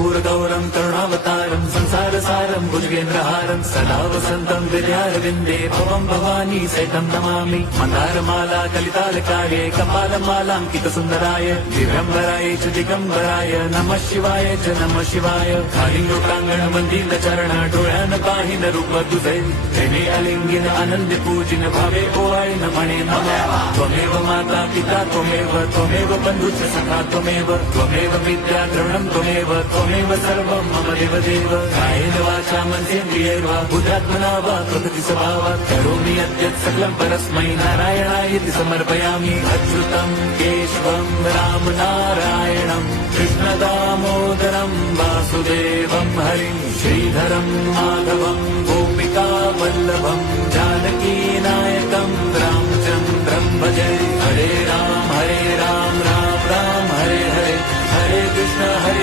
कर्पूरगौरं करुणावतारं संसारसारं भुजगेन्द्रहारं सदा वसन्तं हृदयारविन्दे भवं भवानी सहितं नमामि। मन्दारमाला कलितालकार्ये कपालमालाङ्कितसुन्दराय दिव्यम्बराय च दिगम्बराय नमः शिवाय च नमः शिवाय। कालिङ्गोटाङ्गण वन्दित चरण डोळ्यान पाहिन रूप तुझे तेने अलिंगिन आनंद पूजिन भावे ओवाळी न म्हणे नमः। त्वमेव माता पिता त्वमेव बन्धुश्च सखा त्वमेव विद्या द्रवणं त्वमेव सर्वं मम देवदेव। कायेन वाचा मनसेन्द्रियैर्वा बुद्ध्यात्मना वा प्रकृति स्वभावात् करोमि यद्यत् सकलं परस्मै नारायणायति समर्पयामि। अच्युतं केशवं राम नारायणं कृष्णदामोदरं वासुदेवं हरिं श्रीधरं माधवं गोपिका वल्लभं जानकी नायकं रामचन्द्रं भजे। हरे राम राम राम हरे हरे हरे कृष्ण हरे